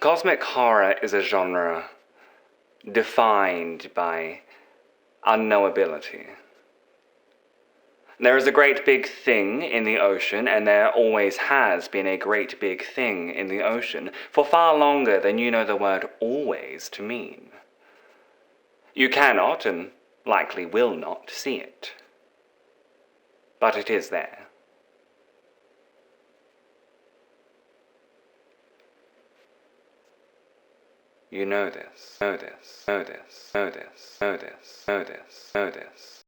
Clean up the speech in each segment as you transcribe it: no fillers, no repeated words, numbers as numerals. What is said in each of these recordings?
Cosmic horror is a genre defined by unknowability. There is a great big thing in the ocean, and there always has been a great big thing in the ocean for far longer than you know the word always to mean. You cannot, and likely will not, see it. But it is there. You know this, know this, know this, know this, know this, know this, know this.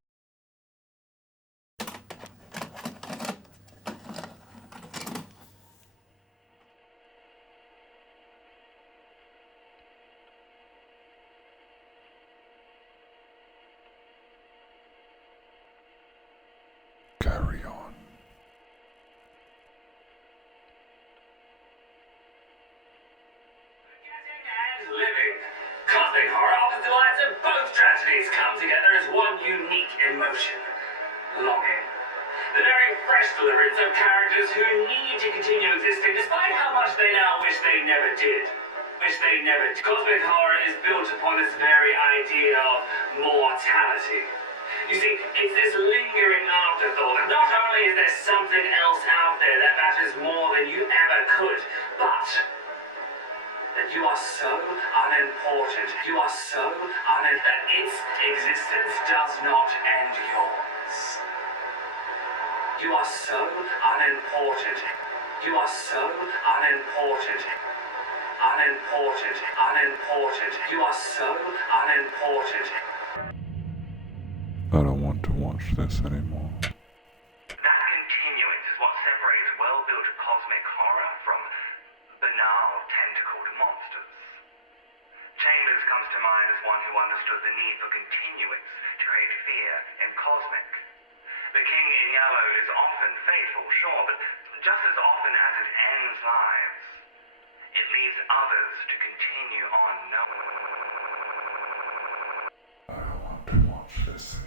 Carry on. Living. Cosmic horror offers delights of both tragedies come together as one unique emotion. Longing. The very fresh deliverance of characters who need to continue existing despite how much they now wish they never did. Cosmic horror is built upon this very idea of mortality. You see, it's this lingering afterthought. Not only is there something else out there that matters more than you ever could, but that you are so unimportant. You are so that its existence does not end yours. You are so unimportant. You are so unimportant. Unimportant. Unimportant. You are so unimportant. I don't want to watch this anymore. That continuance is what separates well-built cosmic horror from banal, tentacled monsters. Chambers comes to mind as one who understood the need for continuance to create fear in cosmic. The King in Yellow is often faithful, sure, but just as often as it ends lives, it leaves others to continue on knowing. I don't want to watch this anymore.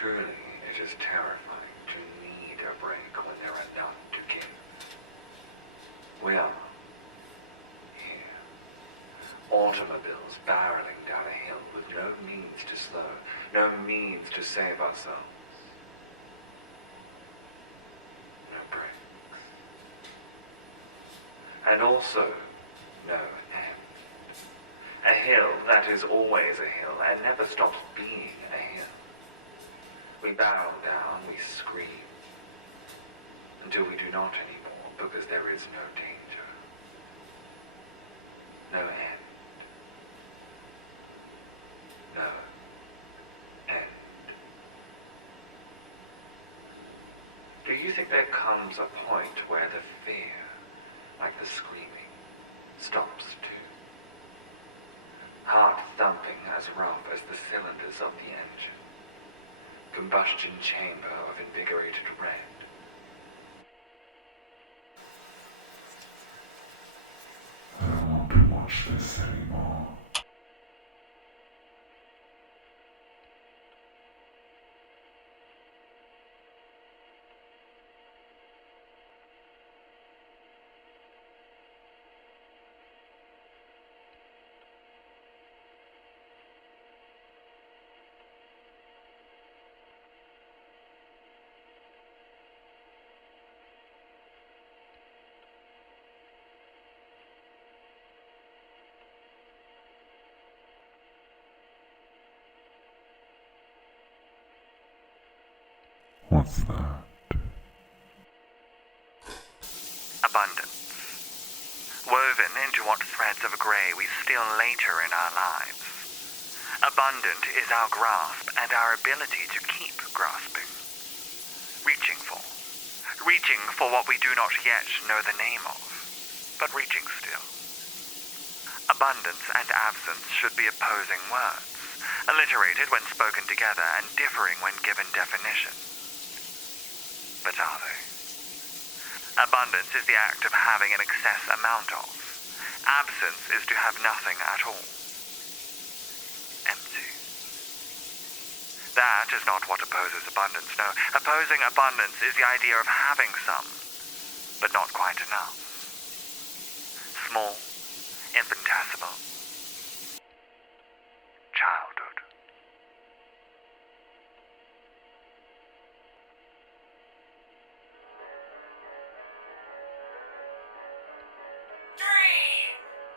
Truly, it is terrifying to need a break when there are none to give. We are here. Automobiles barreling down a hill with no means to slow, no means to save ourselves. No brakes. And also, no end. A hill that is always a hill and never stops being a hill. We barrel down, we scream, until we do not anymore, because there is no danger. No end. No end. Do you think there comes a point where the fear, like the screaming, stops too? Heart thumping as rough as the cylinders of the engine. Combustion chamber of invigorated red. I don't want to watch this anymore. What's that? Abundance. Woven into what threads of grey we steal later in our lives. Abundant is our grasp and our ability to keep grasping. Reaching for what we do not yet know the name of, but reaching still. Abundance and absence should be opposing words, alliterated when spoken together and differing when given definition. But are they? Abundance is the act of having an excess amount of. Absence is to have nothing at all. Empty. That is not what opposes abundance, no. Opposing abundance is the idea of having some, but not quite enough. Small, infinitesimal. Childhood.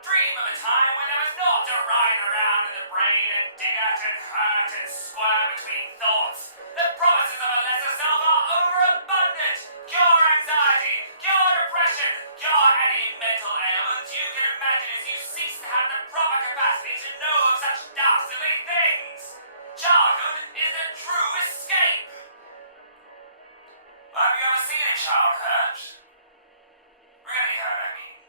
Dream of a time when there was not a ride around in the brain and dig out and hurt and squirm between thoughts. The promises of a lesser self are overabundant. Cure anxiety, cure depression, cure any mental ailment you can imagine as you cease to have the proper capacity to know of such dastardly things. Childhood is the true escape. Have you ever seen a child hurt? Really hurt, I mean.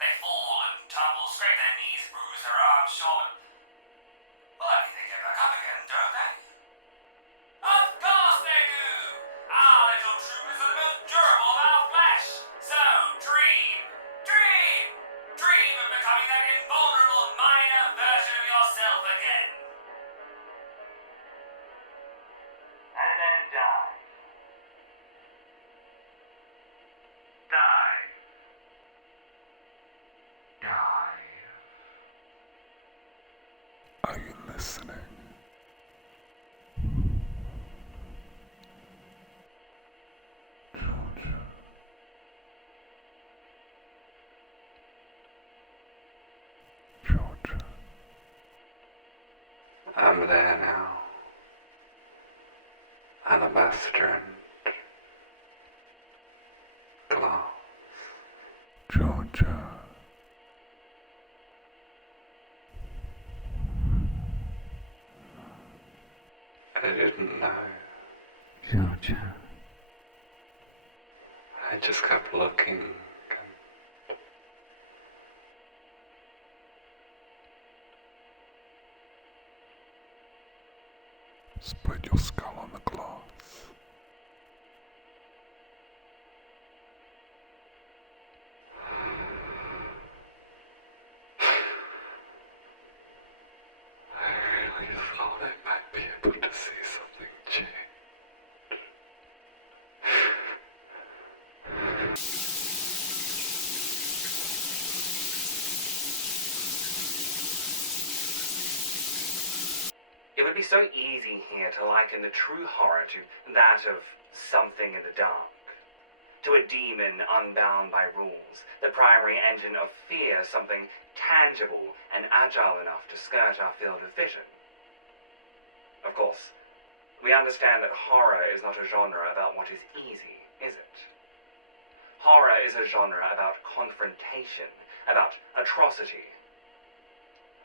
They fall and tumble, scrape their knees, bruise their arms, sure, but well, I mean, they get back up again, don't they? Of course they do! Our little troopers are the most durable of our flesh. So dream, dream, dream of becoming that invulnerable minor version of yourself again. And then die. Die. Are you listening? Georgia. Georgia. I'm there now. Alabaster and glass. Georgia. I didn't know. Georgia. I just kept looking. Spread your skull on the glass. I really thought I might be able to see something change. It would be so easy here to liken the true horror to that of something in the dark. To a demon unbound by rules, the primary engine of fear, something tangible and agile enough to skirt our field of vision. Of course, we understand that horror is not a genre about what is easy, is it? Horror is a genre about confrontation, about atrocity.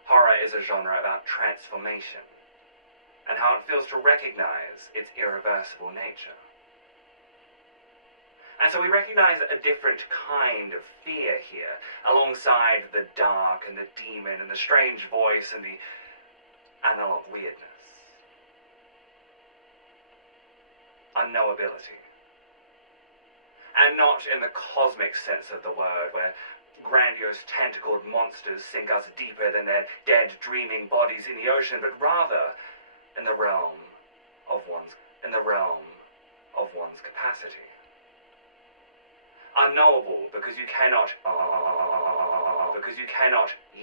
Horror is a genre about transformation, and how it feels to recognize its irreversible nature. And so we recognize a different kind of fear here, alongside the dark and the demon and the strange voice and the analog weirdness. Unknowability. And not in the cosmic sense of the word, where grandiose tentacled monsters sink us deeper than their dead dreaming bodies in the ocean, but rather in the realm of one's capacity. Unknowable because you cannot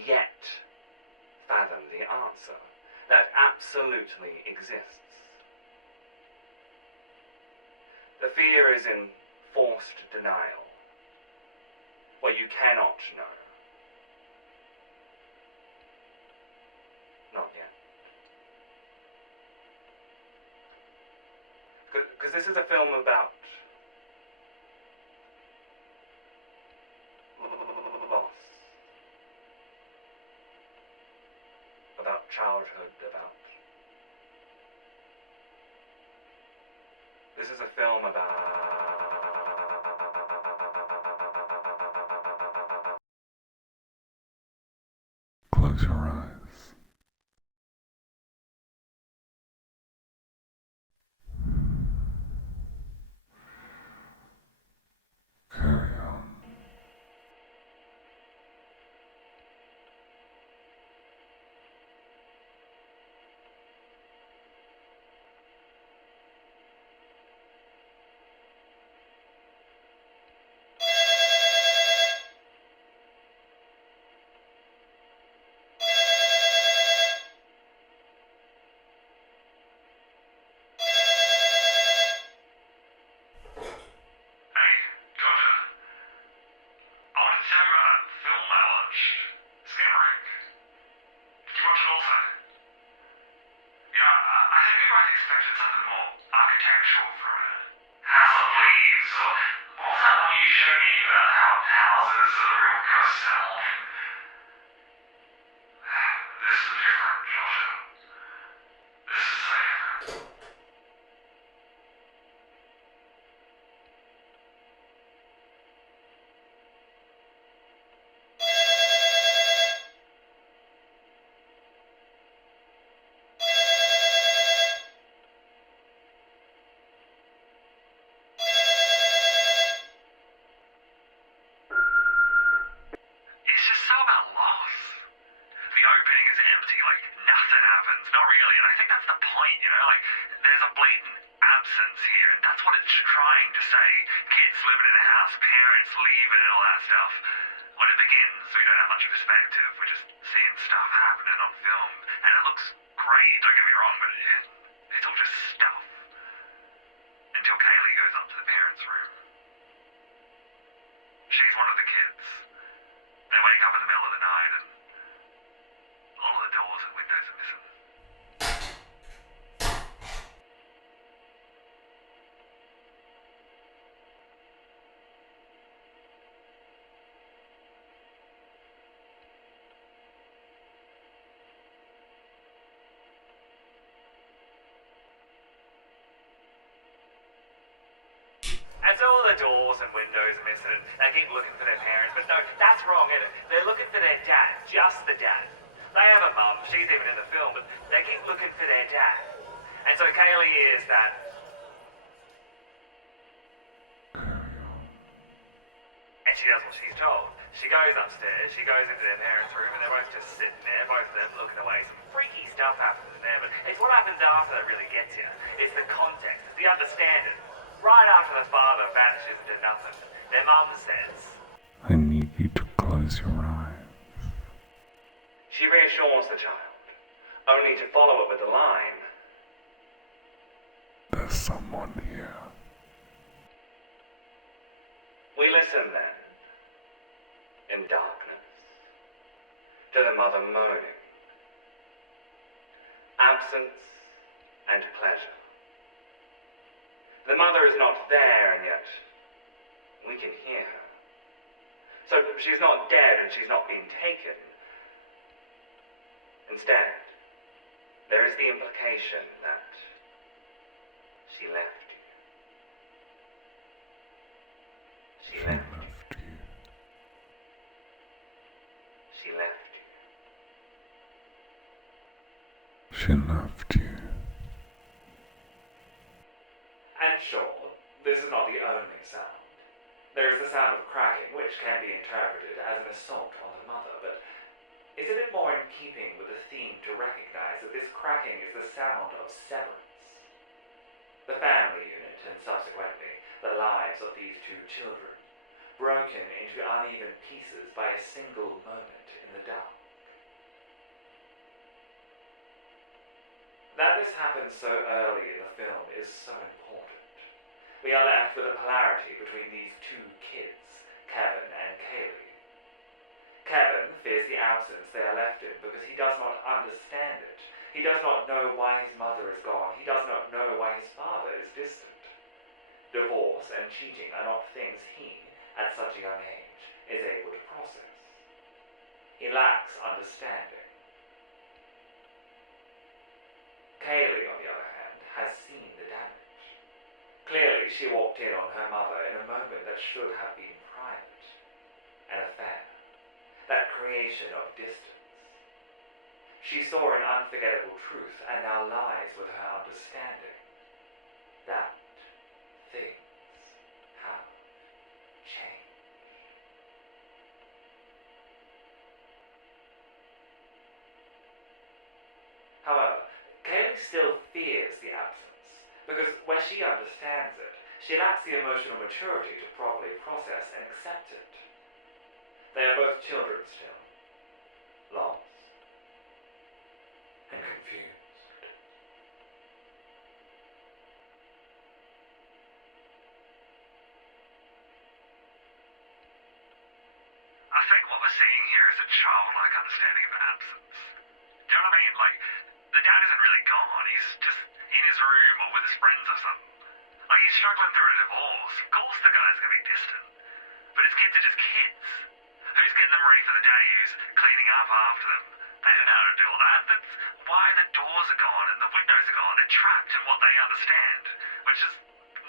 yet fathom the answer that absolutely exists. The fear is in forced denial, where you cannot know. Not yet. Because this is a film about loss, about childhood, this is a film about Close your eyes. Carry on. There's a real cuss down. This is different, Jordan. This is safe. It's just so about loss. The opening is empty, like nothing happens. Not really, and I think that's the point, you know? Like, there's a blatant absence here, and that's what it's trying to say. Kids living in a house, parents leaving, and all that stuff. When it begins, we don't have much perspective. We're just seeing stuff happening on film, and it looks great, don't get me wrong, but it's all just stuff. Until Kaylee goes up to the parents' room. She's one of the kids. They wake up in the middle of the night and all of the doors and windows are missing. And so all the doors and windows are missing, and they keep looking for their parents. But no, that's wrong, isn't it? They're looking for their dad, just the dad. They have a mum, she's even in the film, but they keep looking for their dad. And so Kaylee is that. And she does what she's told. She goes upstairs, she goes into their parents' room, and they're both just sitting there, both of them looking away. Some freaky stuff happens in there, but it's what happens after that really gets you. It's the context, it's the understanding. Right after the father vanishes into nothing, their mum says, I need you to close your eyes. She reassures the child, only to follow it with the line. There's someone here. We listen then, in darkness, to the mother moaning. Absence and pleasure. The mother is not there, and yet we can hear her. So she's not dead and she's not being taken. Instead, there is the implication that she left you. She left you. She left you. She left you. and sure, this is not the only sound. There is the sound of cracking, which can be interpreted as an assault on the mother, but is it more in keeping with the theme to recognize that this cracking is the sound of severance? The family unit, and subsequently the lives of these two children, broken into uneven pieces by a single moment in the dark. That this happens so early in the film is so important. We are left with a polarity between these two kids, Kevin and Kaylee. Kevin fears the absence they are left in because he does not understand it. He does not know why his mother is gone. He does not know why his father is distant. Divorce and cheating are not things he, at such a young age, is able to process. He lacks understanding. Kaylee, on the other hand, has seen the damage. Clearly, she walked in on her mother in a moment that should have been private. An affair. That creation of distance. She saw an unforgettable truth and now lies with her understanding. That things have changed. However, Kaylee still fears the absence, because where she understands it, she lacks the emotional maturity to properly process and accept it. They are both children still, lost and confused. I think what we're seeing here is a childlike understanding of absence. Do you know what I mean? Like, the dad isn't really gone, he's just in his room or with his friends or something. Like, he's struggling through a divorce. Of course the guy's gonna be distant. But his kids are just kids. Who's getting them ready for the day? Who's cleaning up after them? They don't know how to do all that. That's why the doors are gone and the windows are gone. They're trapped in what they understand, which is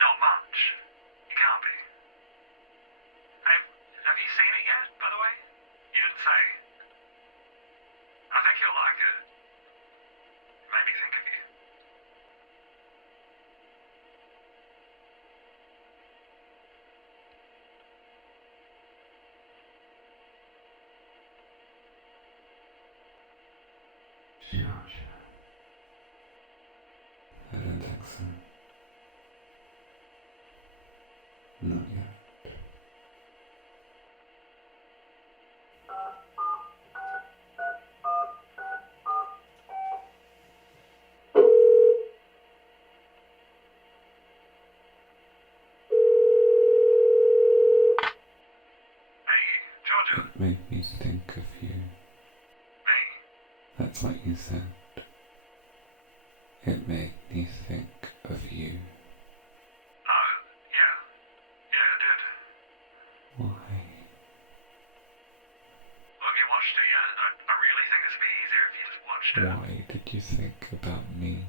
not much. You can't be. Hey, have you seen it yet, by the way? You didn't say. I think you'll like it. Made me think of you. Georgia. I don't think so. Not yet. Hey, Georgia. It made me think of you. Me? That's what you said. It made me think of you. Oh, yeah. Yeah, it did. Why? Well, have you watched it yet? I really think this would be easier if you just watched it. Why did you think about me?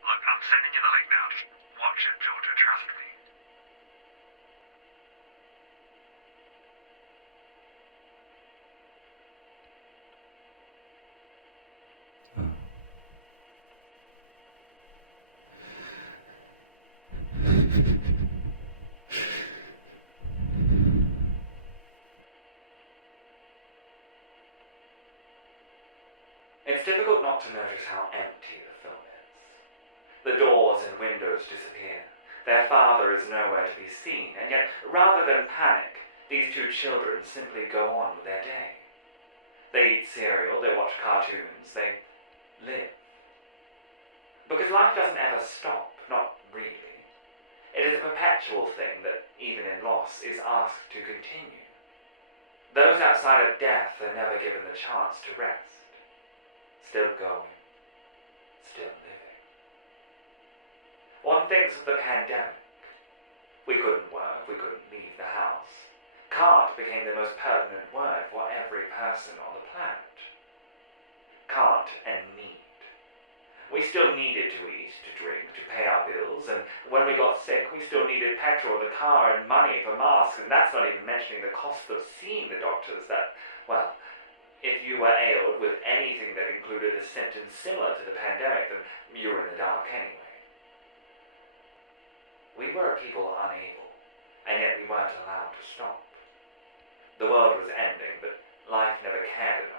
Look, I'm sending you the link now. Just watch it, Georgia. Trust me. Oh. It's difficult not to notice how empty the film is. The doors and windows disappear. Their father is nowhere to be seen, and yet, rather than panic, these two children simply go on with their day. They eat cereal, they watch cartoons, they live. Because life doesn't ever stop, not really. It is a perpetual thing that, even in loss, is asked to continue. Those outside of death are never given the chance to rest. Still going, still living. One thinks of the pandemic. We couldn't work, we couldn't leave the house. Can't became the most pertinent word for every person on the planet. Can't and need. We still needed to eat, to drink, to pay our bills, and when we got sick, we still needed petrol in the car and money for masks, and that's not even mentioning the cost of seeing the doctors that, well, if you were ailed with anything that included a symptom similar to the pandemic, then you were in the dark anyway. We were a people unable, and yet we weren't allowed to stop. The world was ending, but life never cared enough.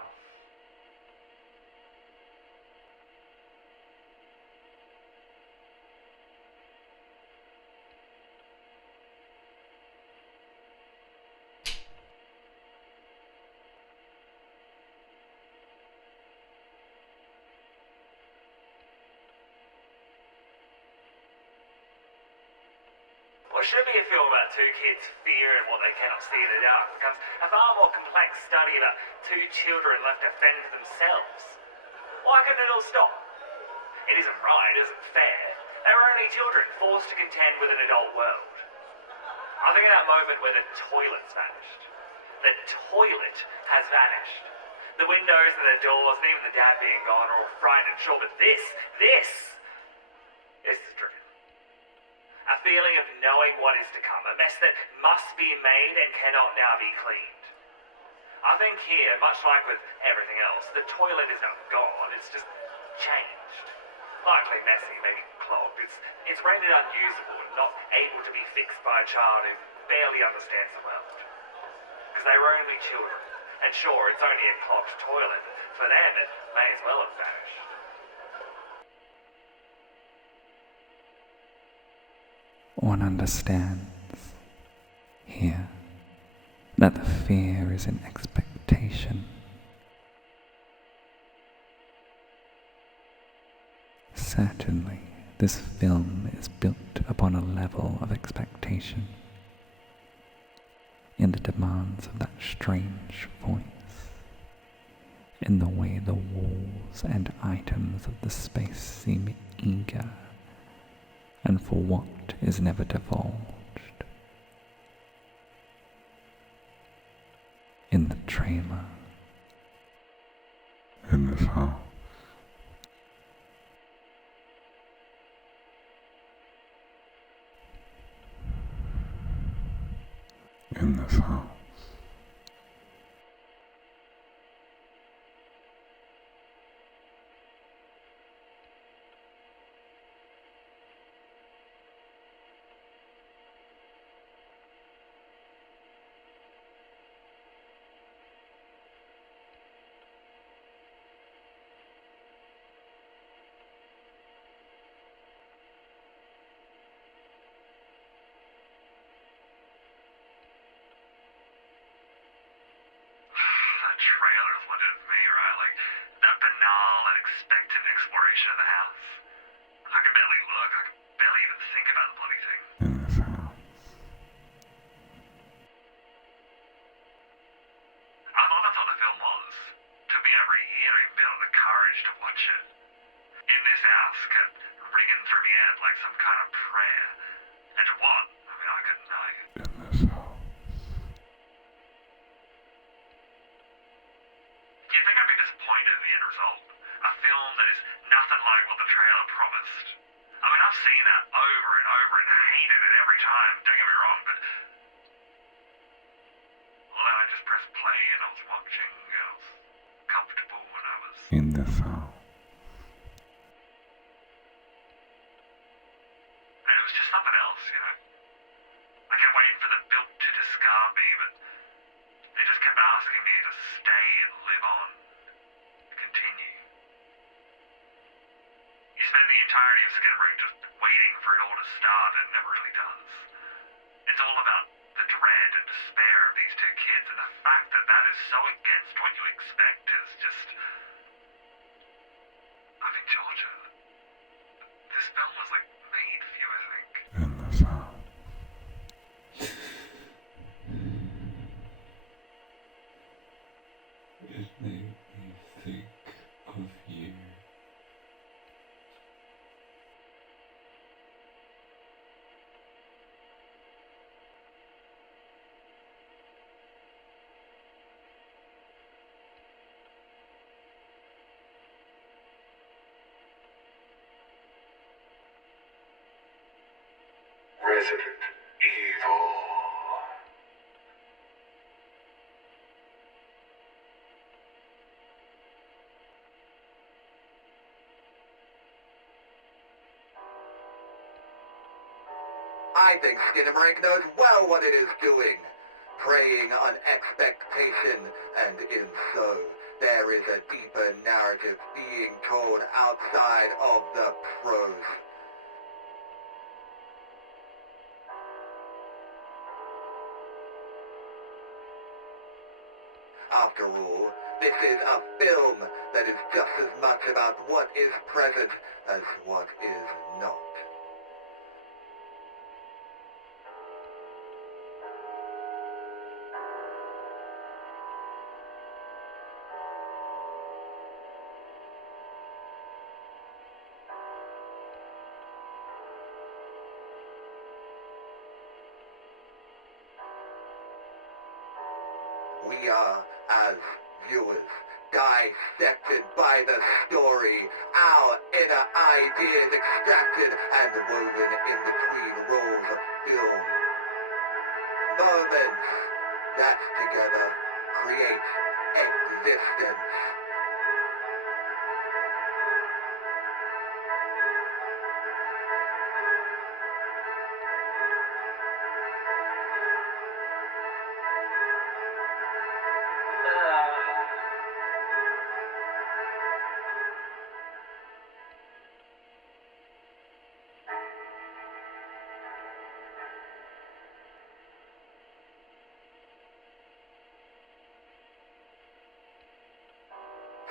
What should be a film about two kids' fear and what they cannot see in the dark becomes a far more complex study about two children left to fend for themselves. Why couldn't it all stop? It isn't right, it isn't fair. They were only children forced to contend with an adult world. I think of that moment where the toilet's vanished. The toilet has vanished. The windows and the doors and even the dad being gone are all frightened, sure, but this is driven. A feeling of knowing what is to come, a mess that must be made and cannot now be cleaned. I think here, much like with everything else, the toilet is not gone, it's just changed. Likely messy, maybe clogged. It's rendered unusable and not able to be fixed by a child who barely understands the world. Because they were only children, and sure, it's only a clogged toilet, but for them it may as well have vanished. One understands here that the fear is an expectation. Certainly, this film is built upon a level of expectation in the demands of that strange voice, in the way the walls and items of the space seem eager and for what is never divulged. healer in this house. In this house. That trailer is what did it for me, right? Like, that banal and expectant exploration of the house. I could barely look, I could barely even think about the bloody thing. In this house. I thought that's what the film was. Took me over a year to even build the courage to watch it. In this house kept ringing through my head like some kind of prayer. And to what? I mean, I couldn't tell you. In this house. You'd think I'd be disappointed in the end result. A film that is nothing like what the trailer promised. I mean, I've seen that over and over and hated it every time, don't get me wrong, but... Well, then I just pressed play and I was watching, I was comfortable and I was... In this house. And it was just something else, you know? I kept waiting for the built to discard me, but they just kept asking me to stay and live on. Continue. You spend the entirety of Skinamarink just waiting for it all to start, and it never really does. It's all about the dread and despair of these two kids, and the fact that that is so against what you expect is just... I mean, Georgia, this film was like made for you, I think. In this house. It made me think of you. Resident Evil. I think Skinamarink knows well what it is doing. Preying on expectation, and in so, there is a deeper narrative being told outside of the prose. After all, this is a film that is just as much about what is present as what is not. We are, as viewers, dissected by the story, our inner ideas extracted and woven in between rolls of film. Moments that together create existence.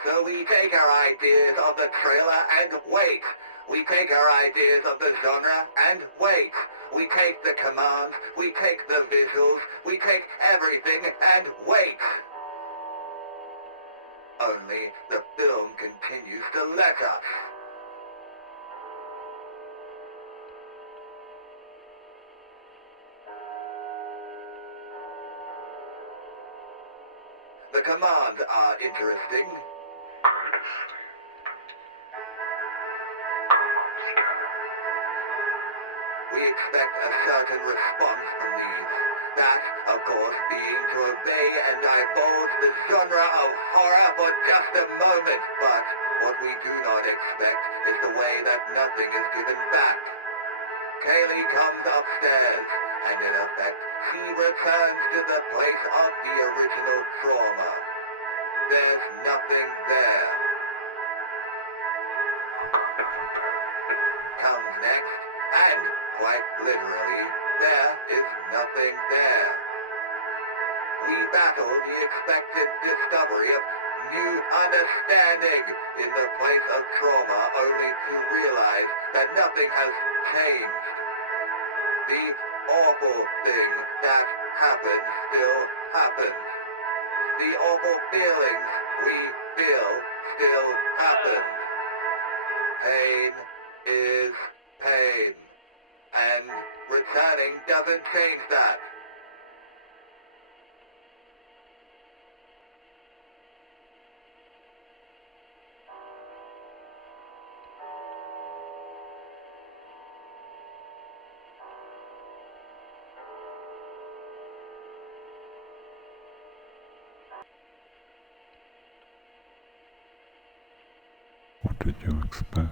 So we take our ideas of the trailer and wait. We take our ideas of the genre and wait. We take the commands, we take the visuals, we take everything and wait. Only the film continues to let us. The commands are interesting. We expect a certain response from these. That, of course, being to obey and divulge the genre of horror for just a moment. But what we do not expect is the way that nothing is given back. Kaylee comes upstairs, and in effect, she returns to the place of the original trauma. There's nothing there. Comes next, and, quite literally, there is nothing there. We battle the expected discovery of new understanding in the place of trauma, only to realize that nothing has changed. The awful thing that happened still happens. The awful feelings we feel still happen. Pain is pain, and returning doesn't change that. What did you expect?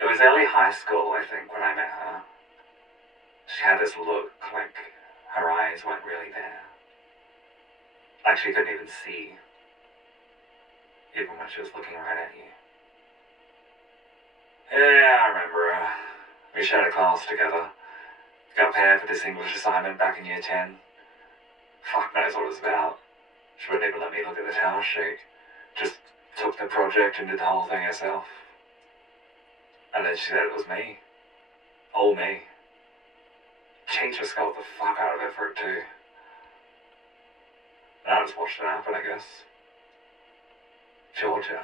It was early high school, I think, when I met her. She had this look like her eyes weren't really there. Like she couldn't even see, even when she was looking right at you. Yeah, I remember her. We shared a class together. Got paired for this English assignment back in year 10. Fuck knows what it was about. She wouldn't even let me look at the towel sheet. Just took the project and did the whole thing herself. And then she said it was me. All me. Teacher scolded the fuck out of her for it too. And I just watched it happen, I guess. Georgia.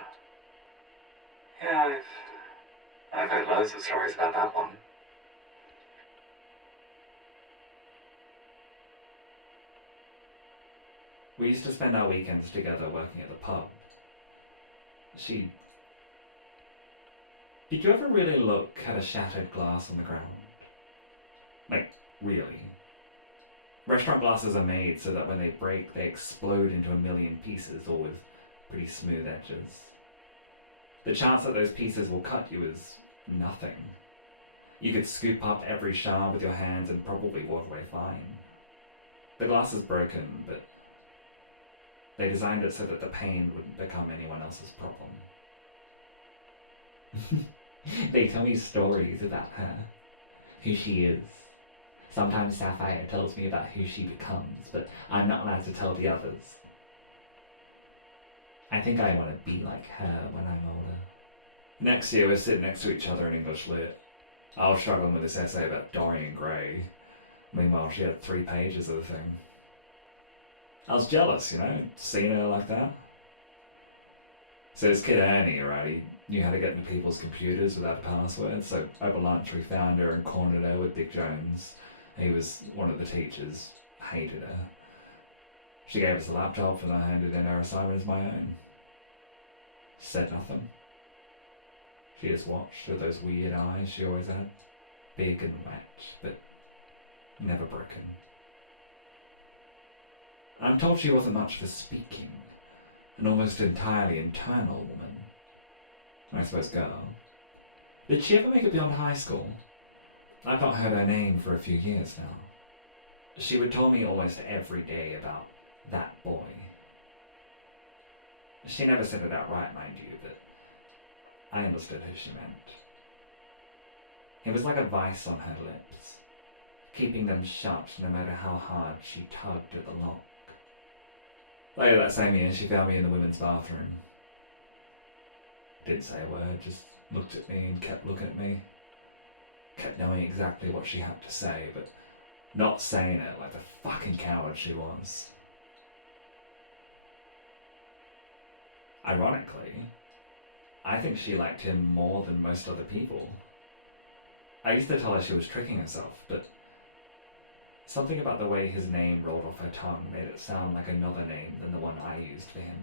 Yeah, I've heard loads of stories about that one. We used to spend our weekends together working at the pub. Did you ever really look at a shattered glass on the ground? Like, really? Restaurant glasses are made so that when they break, they explode into a million pieces, all with pretty smooth edges. The chance that those pieces will cut you is nothing. You could scoop up every shard with your hands and probably walk away fine. The glass is broken, but they designed it so that the pain wouldn't become anyone else's problem. They tell me stories about her, who she is. Sometimes Sapphire tells me about who she becomes, but I'm not allowed to tell the others. I think I want to be like her when I'm older. Next year we're sitting next to each other in English Lit. I was struggling with this essay about Dorian Gray. Meanwhile, she had 3 pages of the thing. I was jealous, seeing her like that. So this kid Ernie, right, he knew how to get into people's computers without a password, so over lunch we found her and cornered her with Dick Jones. He was one of the teachers, hated her. She gave us a laptop and I handed in her assignment as my own. She said nothing. She just watched with those weird eyes she always had. Big and wet, but never broken. I'm told she wasn't much for speaking. An almost entirely internal woman. I suppose girl. Did she ever make it beyond high school? I've not heard her name for a few years now. She would tell me almost every day about that boy. She never said it outright, mind you, but I understood who she meant. It was like a vice on her lips, keeping them shut no matter how hard she tugged at the lock. Later that same year, she found me in the women's bathroom. Didn't say a word, just looked at me and kept looking at me. Kept knowing exactly what she had to say, but not saying it like the fucking coward she was. Ironically, I think she liked him more than most other people. I used to tell her she was tricking herself, but something about the way his name rolled off her tongue made it sound like another name than the one I used for him.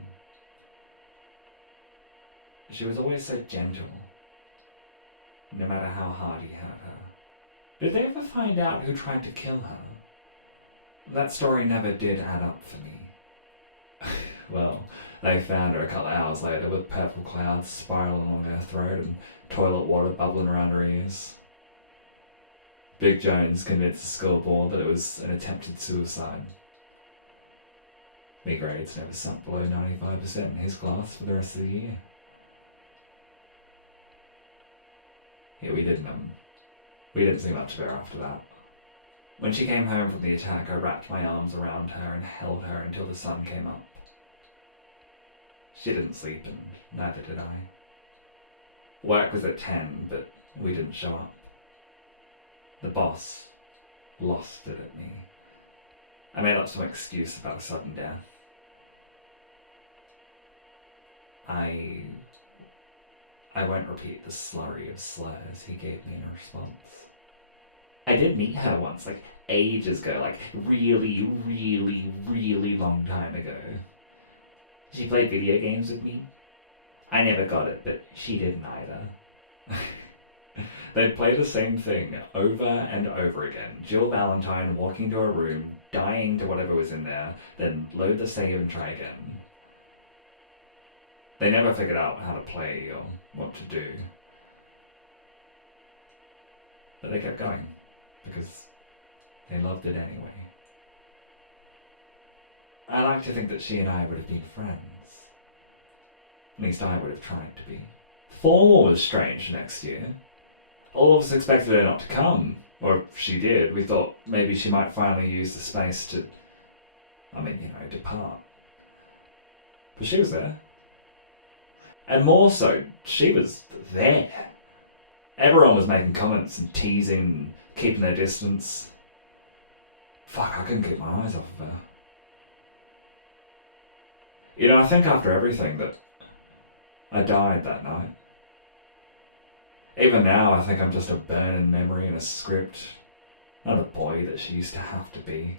She was always so gentle, no matter how hard he hurt her. Did they ever find out who tried to kill her? That story never did add up for me. Well, they found her a couple of hours later with purple clouds spiraling along her throat and toilet water bubbling around her ears. Big Jones convinced the school board that it was an attempted suicide. Me grades never sunk below 95% in his class for the rest of the year. Yeah, we didn't see much of her after that. When she came home from the attack, I wrapped my arms around her and held her until the sun came up. She didn't sleep, and neither did I. Work was at 10, but we didn't show up. The boss lost it at me. I made up some excuse about a sudden death. I won't repeat the slurry of slurs he gave me in response. I did meet her once, like ages ago, like really, really, really long time ago. She played video games with me. I never got it, but she didn't either. They'd play the same thing over and over again. Jill Valentine walking to her room, dying to whatever was in there, then load the save and try again. They never figured out how to play or what to do. But they kept going, because they loved it anyway. I like to think that she and I would have been friends. At least I would have tried to be. Fall was strange next year. All of us expected her not to come, or if she did, we thought maybe she might finally use the space to, depart. But she was there. And more so, she was there. Everyone was making comments and teasing, keeping their distance. Fuck, I couldn't keep my eyes off of her. I think after everything that I died that night. Even now, I think I'm just a burning memory in a script, not a boy that she used to have to be.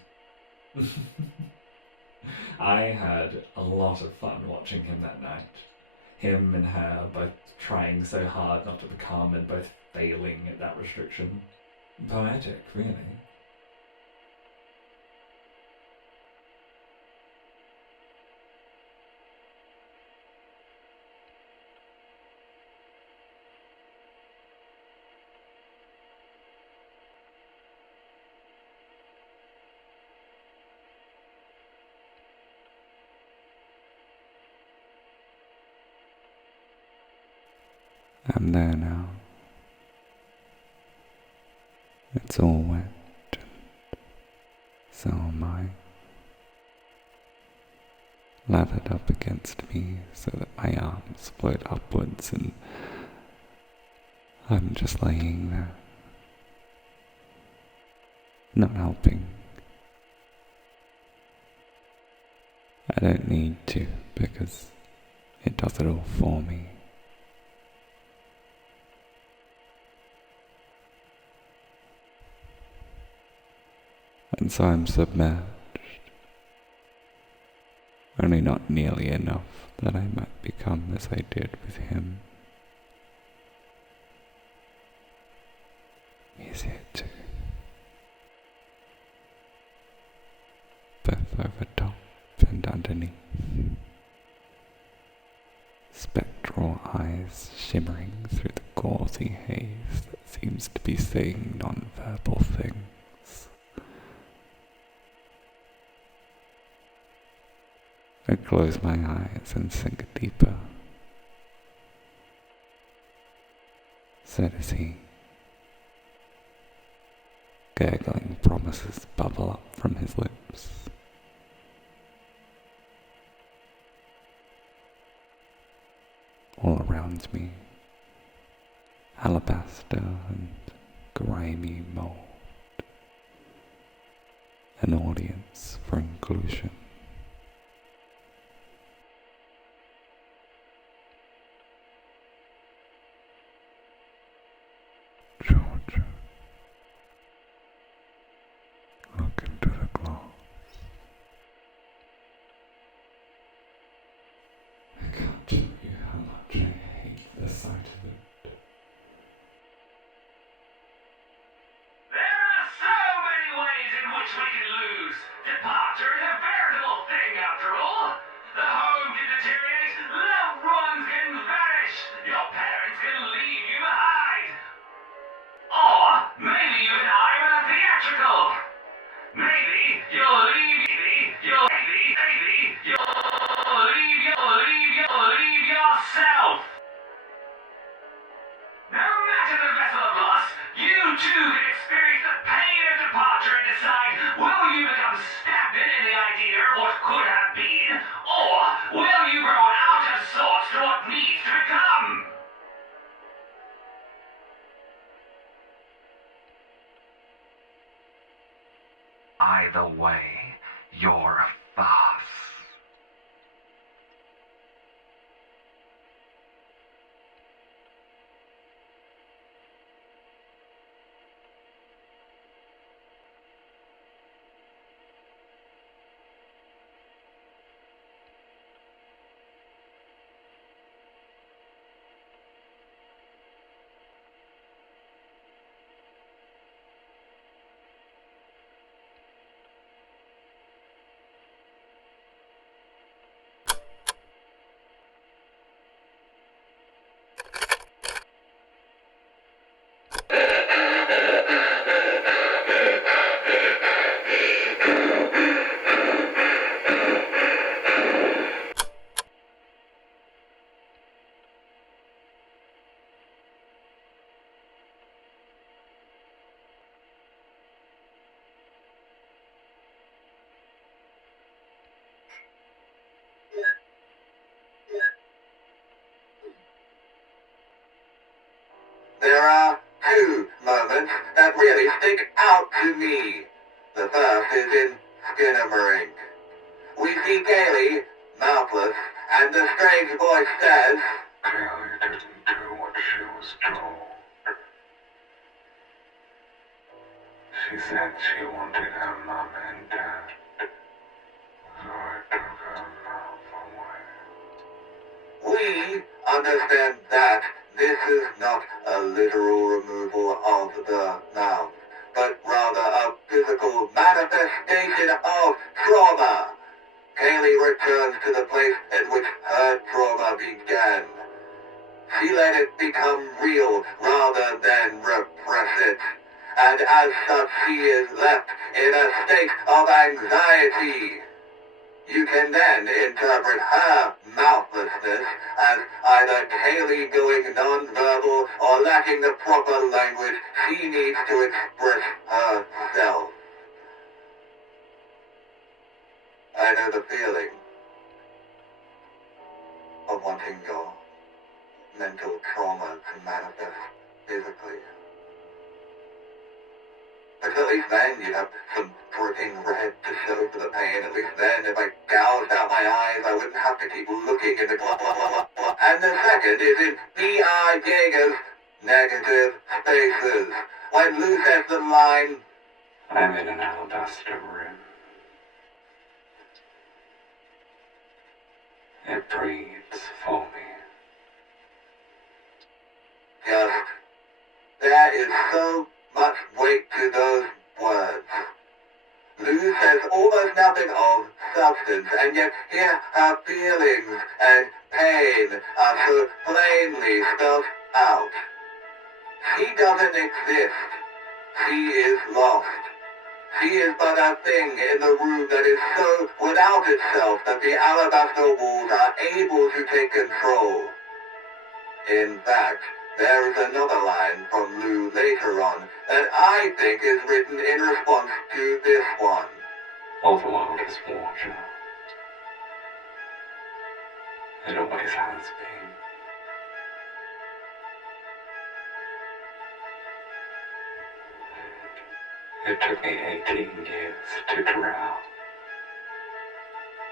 I had a lot of fun watching him that night. Him and her both trying so hard not to become and both failing at that restriction. Poetic, really. I'm there now. It's all wet, and so am I. Lathered up against me so that my arms float upwards and I'm just laying there, not helping. I don't need to because it does it all for me. And so I'm submerged, only not nearly enough that I might become as I did with him. He's here too, both over top and underneath, spectral eyes shimmering through the gauzy haze that seems to be saying non-verbal things. I close my eyes and sink deeper. So does he. Gurgling promises bubble up from his lips. All around me, alabaster and grimy mold. An audience for inclusion. sight of it. There are so many ways in which we can lose. Departure is a veritable thing, after all. The home can deteriorate, loved ones can vanish, your parents can leave you behind. Or maybe you and I were theatrical. Maybe you'll leave yourself. No matter the vessel of loss, you too can experience the pain of departure and decide, will you become stagnant in the idea of what could have been, or will you grow out of sorts to what needs to become? Either way, you're a farce. There are two moments that really stick out to me. The first is in Skinamarink. We see Kaylee, mouthless, and the strange voice says, Kaylee didn't do what she was told. She said she wanted her mum and dad, so I took her mouth away. we understand that this is not a literal removal of the mouth, but rather a physical manifestation of trauma. Kaylee returns to the place in which her trauma began. She let it become real rather than repress it, and as such she is left in a state of anxiety. You can then interpret her mouthlessness as either Kaylee going nonverbal or lacking the proper language she needs to express herself. I know the feeling of wanting your mental trauma to manifest physically. But at least then you'd have some dripping red to show for the pain. At least then, if I gouged out my eyes, I wouldn't have to keep looking in the glass. And the second is in B.R. Yeager's Negative Spaces, when Lou says the line, I'm in an alabaster room. It breathes for me. just, there is so much weight to those words. Lou says almost nothing of substance, and yet here her feelings and pain are so plainly spelled out. She doesn't exist. She is lost. She is but a thing in the room that is so without itself that the alabaster walls are able to take control. In fact, there is another line from Lou later on that I think is written in response to this one. All the world is water. It always has been. It took me 18 years to drown.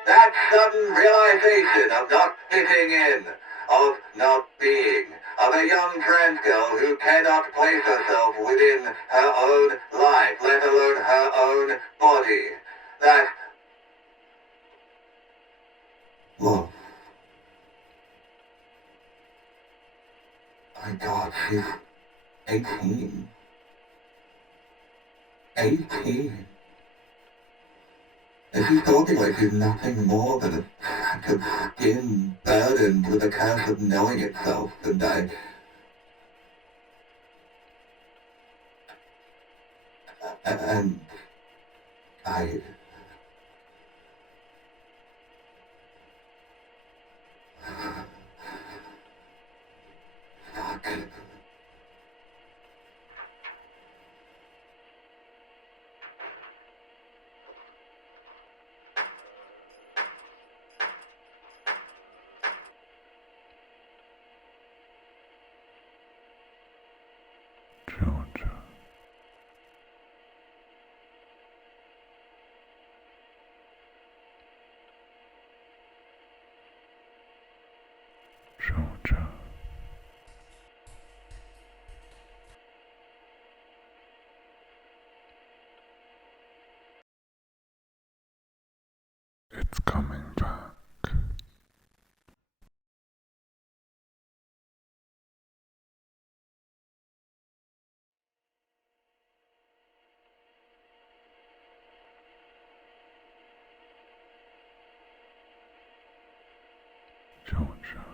That sudden realization of not fitting in, of not being, of a young trans girl who cannot place herself within her own life, let alone her own body. That love my God, she's 18. 18. And she's talking like she's nothing more than a sack of skin burdened with the curse of knowing itself, and I... Fuck. Georgia. Georgia. It's coming back. Georgia.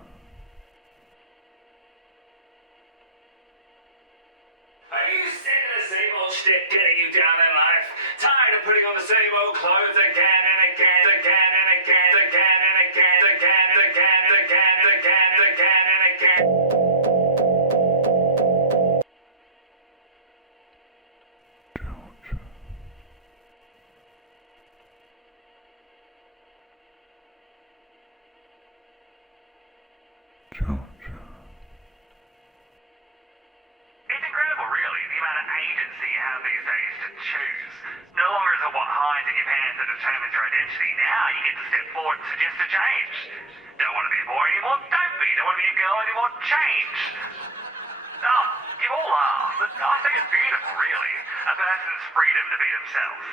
Are you sick of the same old shit getting you down in life? Tired of putting on the same old clothes again and again, again and again, again and again, again and again, again and again, again and again? Georgia. Georgia. It's incredible, really, the amount of agency you have these days to choose. No longer is it what hides in your pants that determines your identity. Now you get to step forward and suggest a change. Don't want to be a boy anymore? Don't be. Don't want to be a girl anymore? Change. Oh, you all are, but I think it's beautiful, really. A person's freedom to be themselves.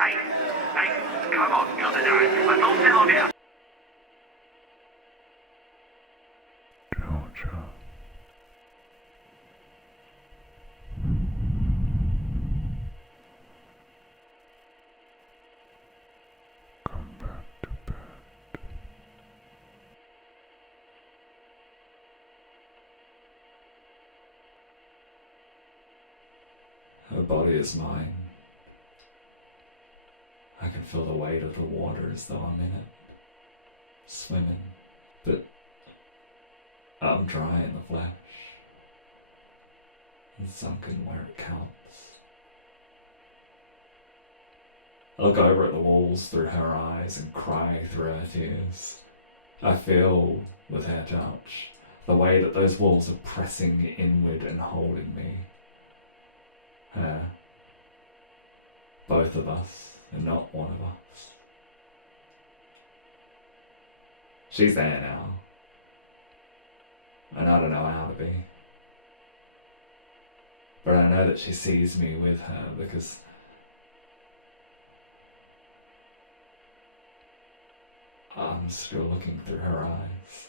Hey, come on, you're the dog. Let's all settle down. Georgia. Come back to bed. Her body is mine. I can feel the weight of the water as though I'm in it, swimming, but I'm dry in the flesh and sunken where it counts. I look over at the walls through her eyes and cry through her tears. I feel, with her touch, the way that those walls are pressing inward and holding me. Her. Both of us, and not one of us. She's there now, and I don't know how to be. But I know that she sees me with her because I'm still looking through her eyes.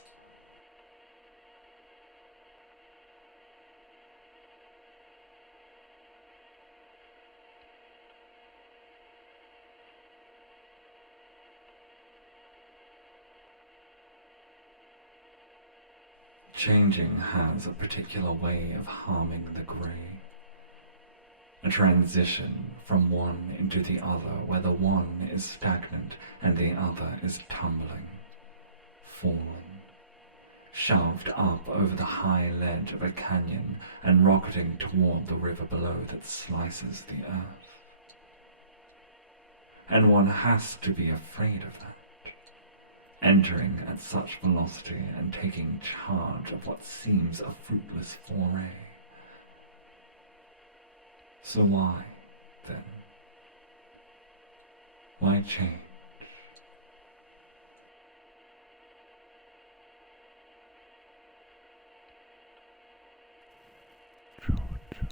Changing has a particular way of harming the grey. A transition from one into the other, where the one is stagnant and the other is tumbling, falling, shoved up over the high ledge of a canyon and rocketing toward the river below that slices the earth. And one has to be afraid of that. Entering at such velocity and taking charge of what seems a fruitless foray. So why, then? Why change? Georgia.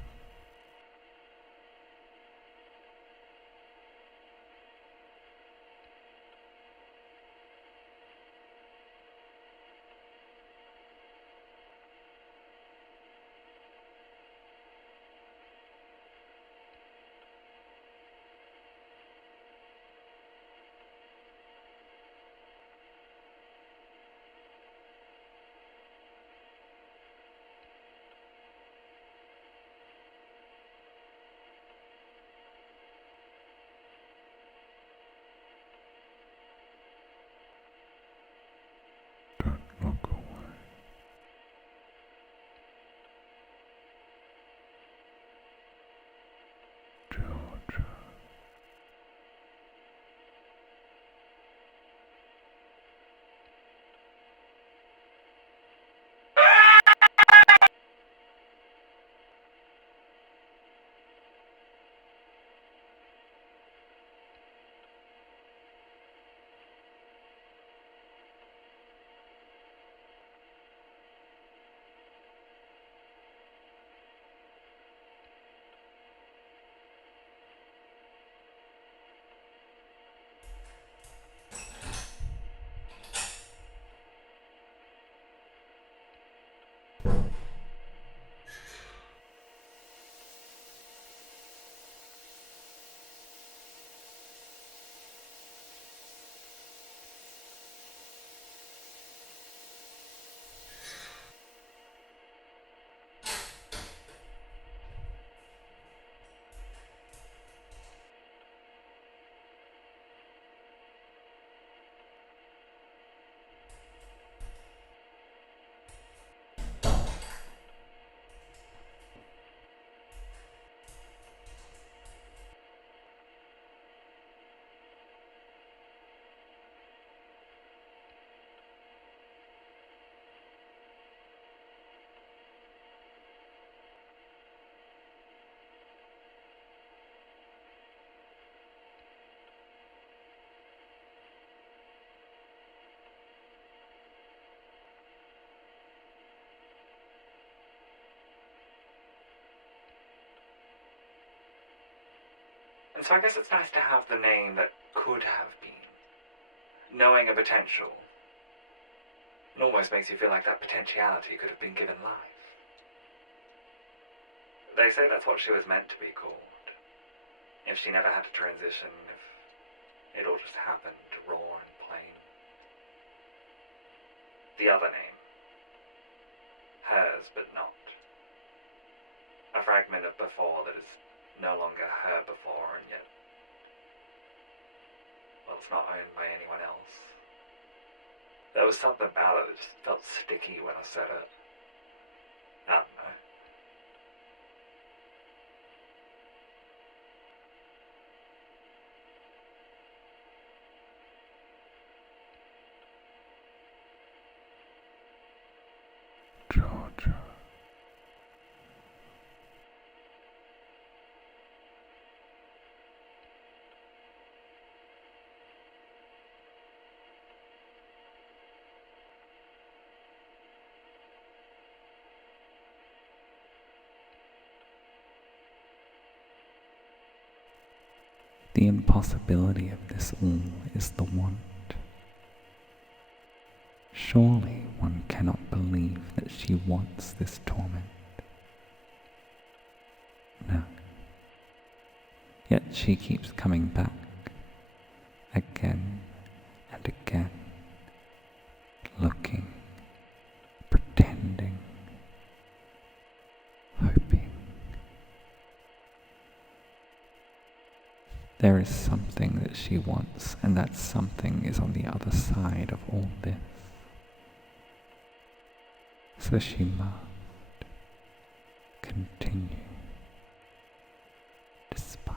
And so I guess it's nice to have the name that could have been. Knowing a potential, it almost makes you feel like that potentiality could have been given life. They say that's what she was meant to be called. If she never had to transition, if it all just happened raw and plain. The other name. Hers, but not. A fragment of before that is no longer her before, and yet, well, it's not owned by anyone else. There was something about it that just felt sticky when I said it. I don't know. Georgia. The impossibility of this all is the want. Surely one cannot believe that she wants this torment. No. Yet she keeps coming back, again and again, looking, pretending, hoping. There is something that she wants, and that something is on the other side of all this. So she must continue, despite.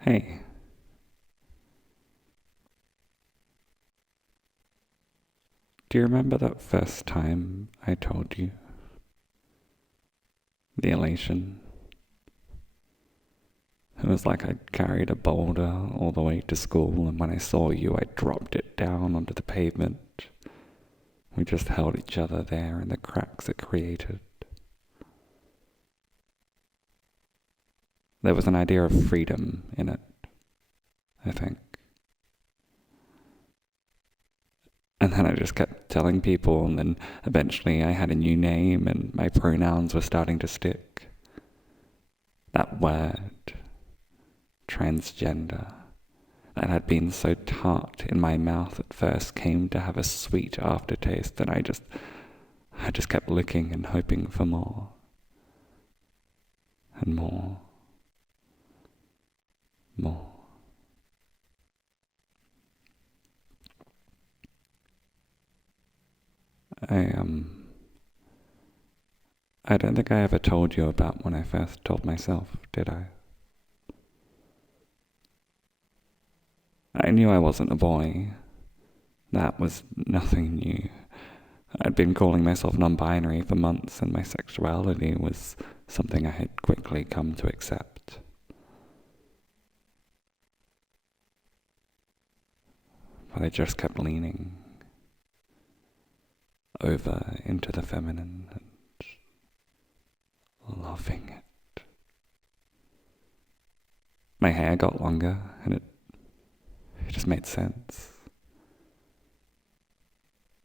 Hey. Do you remember that first time I told you? The elation. It was like I'd carried a boulder all the way to school, and when I saw you, I dropped it down onto the pavement. We just held each other there in the cracks it created. There was an idea of freedom in it, I think. And then I just kept telling people, and then eventually I had a new name and my pronouns were starting to stick. That word, transgender, that had been so tart in my mouth at first, came to have a sweet aftertaste, and I just kept licking and hoping for more. And more. More. I don't think I ever told you about when I first told myself, did I? I knew I wasn't a boy. That was nothing new. I'd been calling myself non-binary for months, and my sexuality was something I had quickly come to accept. But I just kept leaning over into the feminine and loving it. My hair got longer, and it just made sense.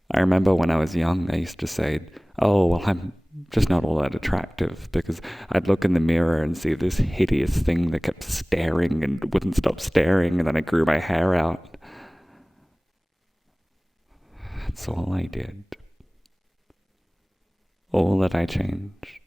I remember when I was young, I used to say, oh, well, I'm just not all that attractive, because I'd look in the mirror and see this hideous thing that kept staring and wouldn't stop staring, and then I grew my hair out. That's all I did. all that I changed.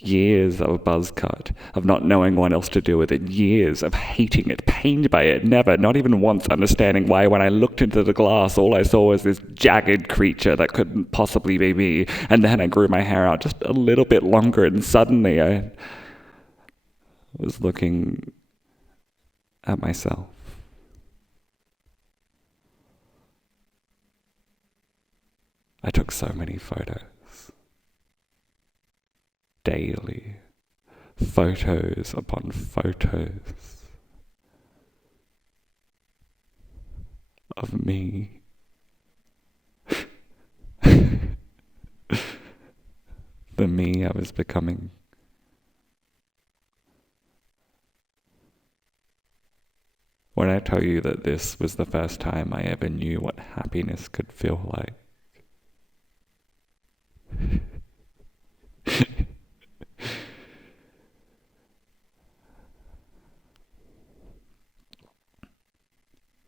Years of a buzz cut, of not knowing what else to do with it, years of hating it, pained by it, never, not even once understanding why when I looked into the glass all I saw was this jagged creature that couldn't possibly be me, and then I grew my hair out just a little bit longer and suddenly I was looking at myself. I took so many photos. Daily, photos upon photos of me. The me I was becoming. When I tell you that this was the first time I ever knew what happiness could feel like,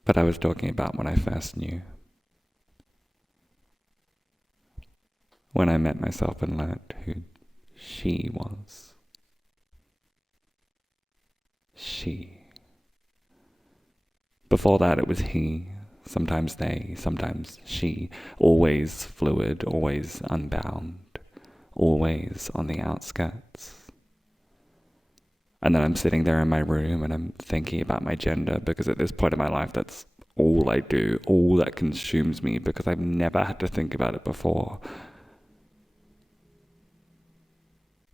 but I was talking about when I first knew. When I met myself and learnt who she was. She. Before that it was he, sometimes they, sometimes she, always fluid, always unbound, always on the outskirts. And then I'm sitting there in my room and I'm thinking about my gender because at this point in my life that's all I do, all that consumes me because I've never had to think about it before.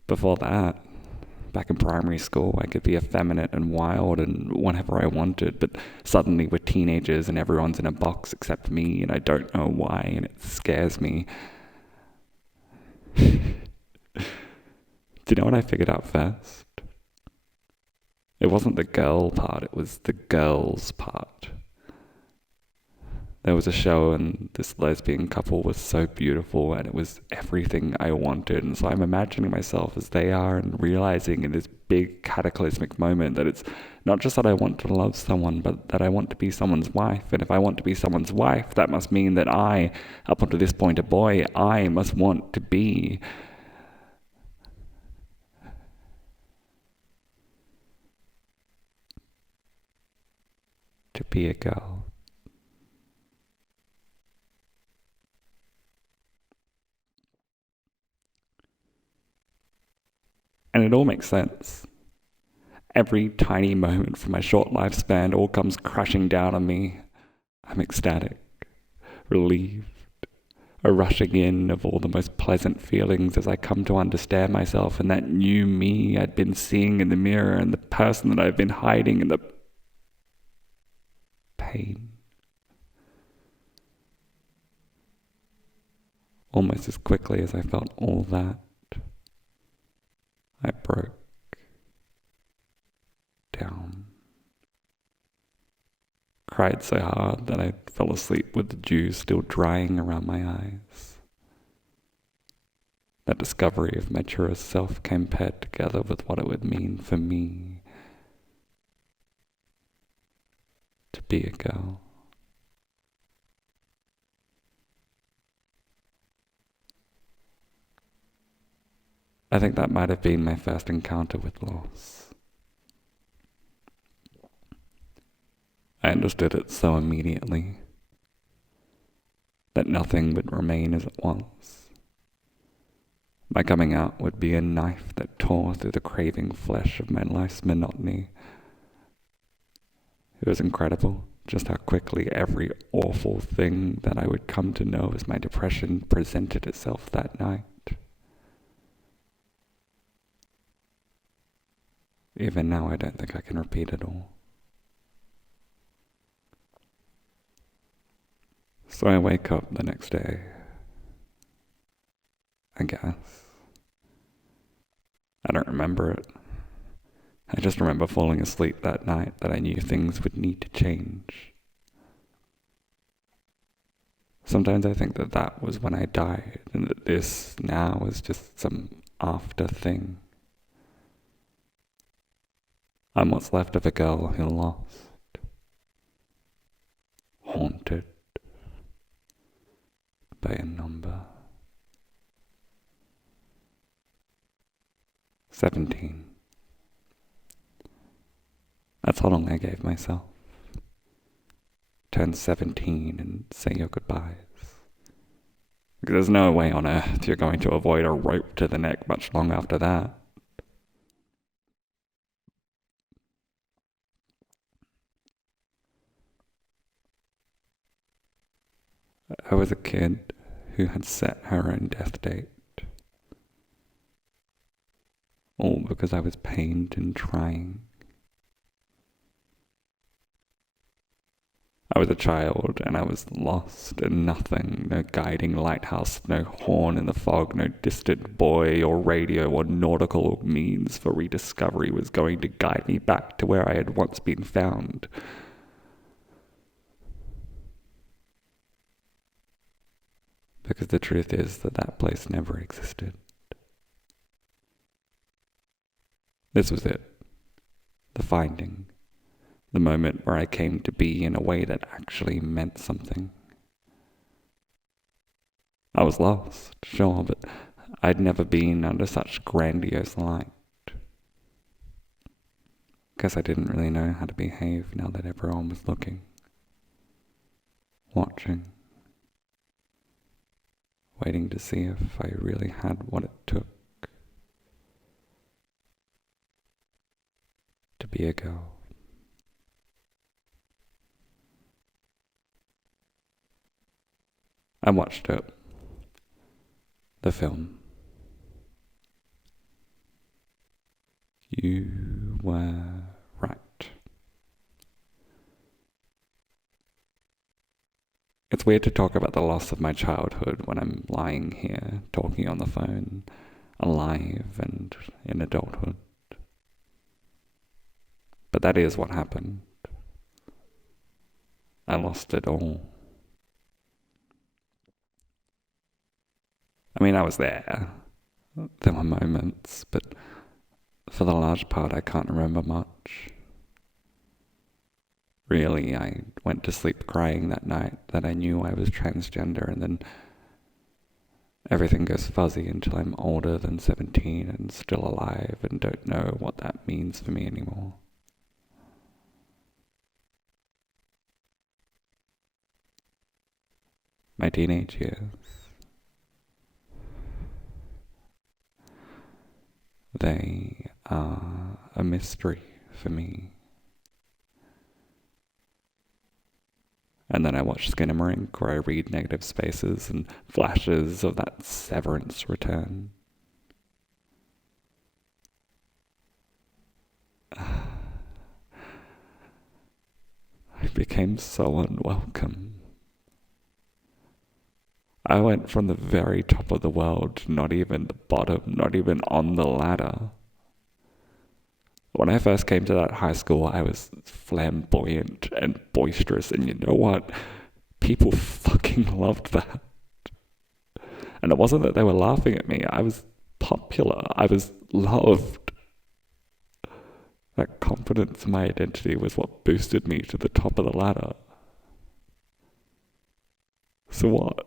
Before that, back in primary school, I could be effeminate and wild and whatever I wanted, but suddenly we're teenagers and everyone's in a box except me and I don't know why and it scares me. Do you know what I figured out first? It wasn't the girl part, it was the girls part. There was a show and this lesbian couple was so beautiful and it was everything I wanted, and so I'm imagining myself as they are and realizing in this big cataclysmic moment that it's not just that I want to love someone, but that I want to be someone's wife, and if I want to be someone's wife, that must mean that I, up until this point a boy, I must want to be a girl. And it all makes sense. Every tiny moment from my short lifespan all comes crashing down on me. I'm ecstatic, relieved, a rushing in of all the most pleasant feelings as I come to understand myself and that new me I'd been seeing in the mirror and the person that I've been hiding in the pain. Almost as quickly as I felt all that, I broke down. Cried so hard that I fell asleep with the dew still drying around my eyes. That discovery of my truest self came paired together with what it would mean for me to be a girl. I think that might have been my first encounter with loss. I understood it so immediately that nothing would remain as it was. My coming out would be a knife that tore through the craving flesh of my life's monotony. It was incredible just how quickly every awful thing that I would come to know as my depression presented itself that night. Even now, I don't think I can repeat it all. So I wake up the next day, I guess. I don't remember it. I just remember falling asleep that night that I knew things would need to change. Sometimes I think that that was when I died, and that this now is just some after thing. I'm what's left of a girl who lost, haunted by a number. 17. That's how long I gave myself. Turn 17 and say your goodbyes. Because there's no way on earth you're going to avoid a rope to the neck much long after that. I was a kid who had set her own death date. All because I was pained and trying. I was a child, and I was lost and nothing, no guiding lighthouse, no horn in the fog, no distant buoy or radio or nautical means for rediscovery was going to guide me back to where I had once been found. Because the truth is that that place never existed. This was it. The finding. The moment where I came to be in a way that actually meant something. I was lost, sure, but I'd never been under such grandiose light. Guess I didn't really know how to behave now that everyone was looking. Watching. Waiting to see if I really had what it took to be a girl. I watched it. The film. You were right. It's weird to talk about the loss of my childhood when I'm lying here, talking on the phone, alive and in adulthood. But that is what happened. I lost it all. I mean, I was there. There were moments, but for the large part, I can't remember much. Really, I went to sleep crying that night that I knew I was transgender, and then everything goes fuzzy until I'm older than 17 and still alive and don't know what that means for me anymore. My teenage years. They are a mystery for me. And then I watch Skinamarink, where I read negative spaces and flashes of that severance return. I became so unwelcome. I went from the very top of the world to not even the bottom, not even on the ladder. When I first came to that high school, I was flamboyant and boisterous, and you know what? People fucking loved that. And it wasn't that they were laughing at me. I was popular. I was loved. That confidence in my identity was what boosted me to the top of the ladder. So what?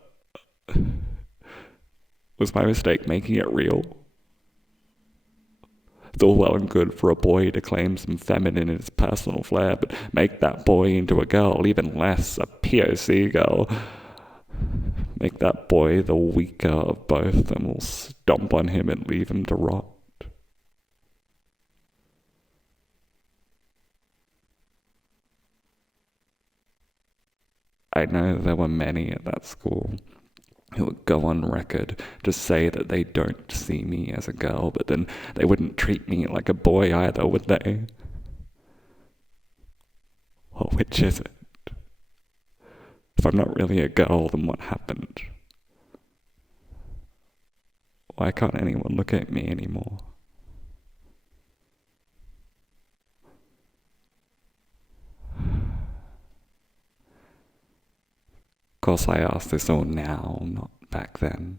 Was my mistake making it real? It's all well and good for a boy to claim some feminine in his personal flair, but make that boy into a girl, even less, a POC girl. Make that boy the weaker of both, and we'll stomp on him and leave him to rot. I know there were many at that school who would go on record to say that they don't see me as a girl, but then they wouldn't treat me like a boy either, would they? Well, which is it? If I'm not really a girl, then what happened? Why can't anyone look at me anymore? Of course, I ask this all now, not back then.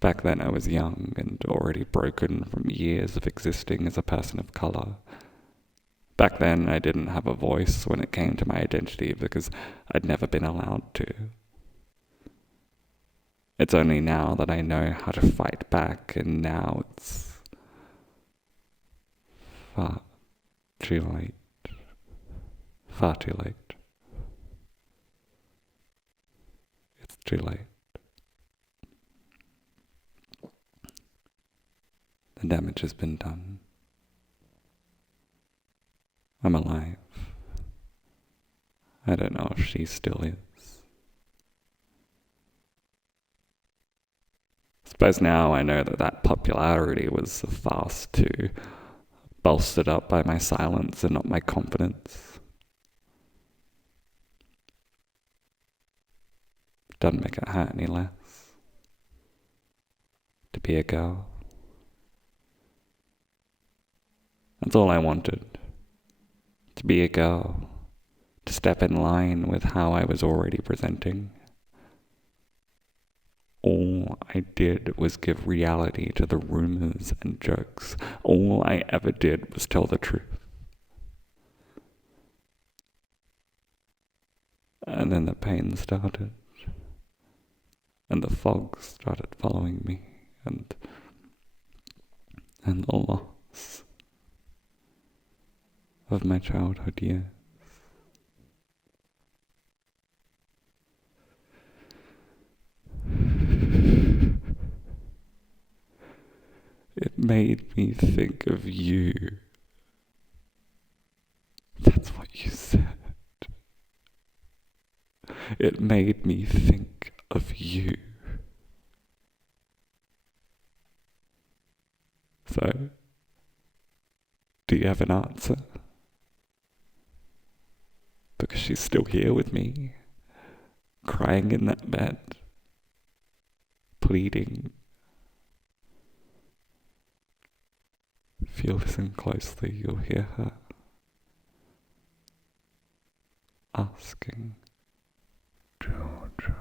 Back then I was young and already broken from years of existing as a person of colour. Back then I didn't have a voice when it came to my identity because I'd never been allowed to. It's only now that I know how to fight back, and now it's too late. Far too late. It's too late. The damage has been done. I'm alive. I don't know if she still is. Suppose now I know that that popularity was a farce too, bolstered up by my silence and not my confidence. Doesn't make it hurt any less. To be a girl. That's all I wanted. To be a girl. To step in line with how I was already presenting. All I did was give reality to the rumors and jokes. All I ever did was tell the truth. And then the pain started. And the fog started following me. And the loss of my childhood years. It made me think of you. That's what you said. It made me think of you. So, do you have an answer? Because she's still here with me, crying in that bed, pleading. If you listen closely, you'll hear her asking, Georgia,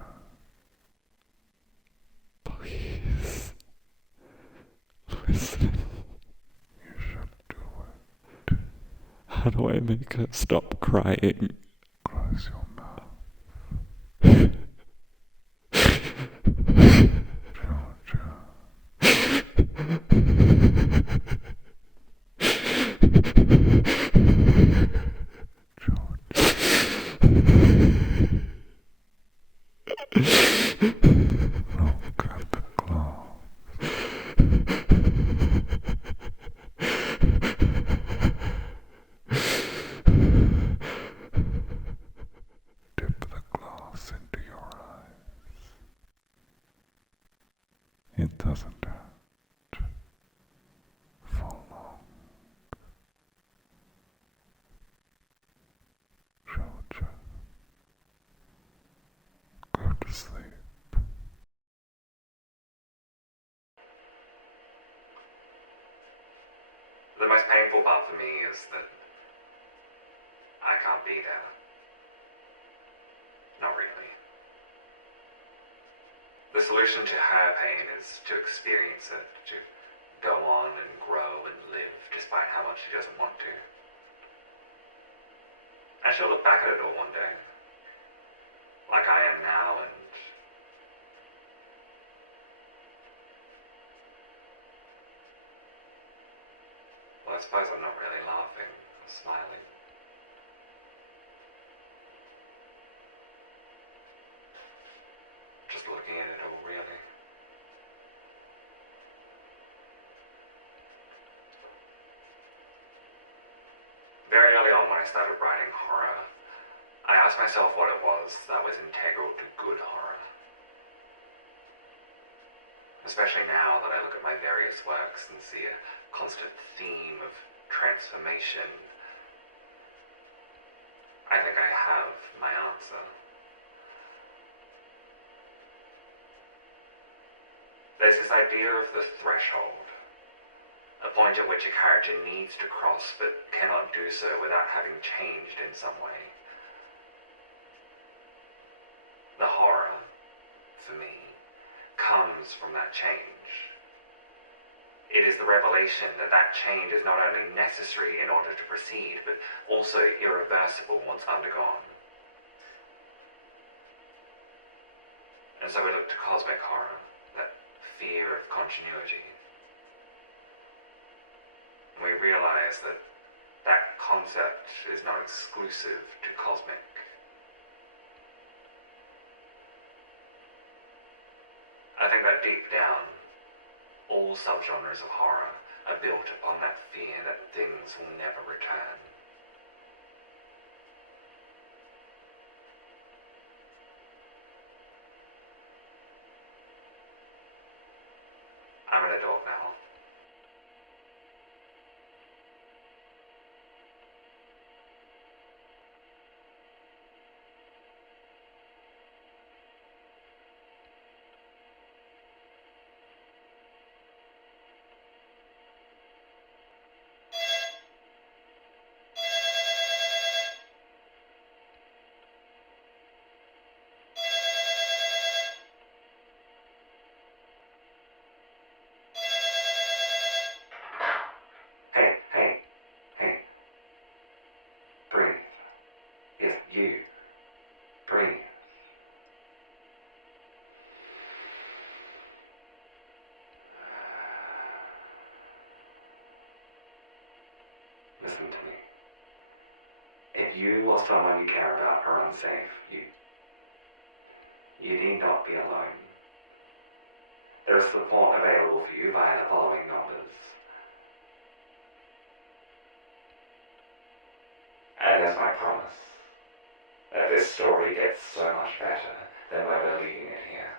please, listen. you should do it. How do I make her stop crying? Close your mouth. Georgia. Look at the glass. Dip the glass into your eyes. It doesn't hurt for long. Georgia, go to sleep. The most painful part for me is that I can't be there. Not really. The solution to her pain is to experience it, to go on and grow and live despite how much she doesn't want to. And she'll look back at it all one day, like I am now, and well, I suppose I'm not really laughing or smiling. Just looking at it all, really. Very early on when I started writing horror, I asked myself what it was that was integral to good horror. Especially now that I look at my various works and see a constant theme of transformation, I think I have my answer. There's this idea of the threshold, a point at which a character needs to cross but cannot do so without having changed in some way. The horror, for me, comes from that change. It is the revelation that that change is not only necessary in order to proceed, but also irreversible once undergone. And so we look to cosmic horror, that fear of continuity. And we realize that That concept is not exclusive to cosmic. I think that deep down, all subgenres of horror are built upon that fear that things will never return. I'm an adult now. Hey. Breathe. It's you. Breathe. Listen to me. If you or someone you care about are unsafe, you need not be alone. There is support available for you via the following numbers. And here's my promise that this story gets so much better than we're leaving it here.